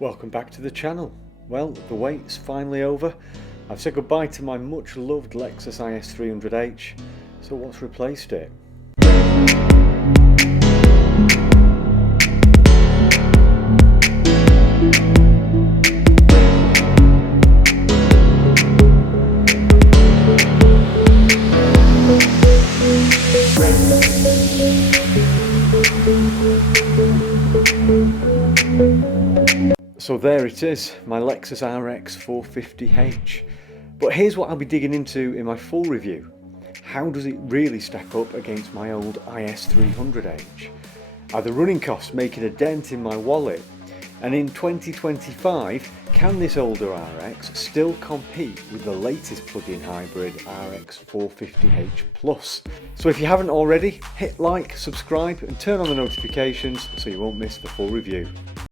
Welcome back to the channel. Well, the wait's finally over. I've said goodbye to my much loved Lexus IS 300h, so what's replaced it? So there it is, my Lexus RX 450h. But here's what I'll be digging into in my full review. How does it really stack up against my old IS 300h? Are the running costs making a dent in my wallet? And in 2025, can this older RX still compete with the latest plug-in hybrid RX 450h Plus? So if you haven't already, hit like, subscribe and turn on the notifications so you won't miss the full review.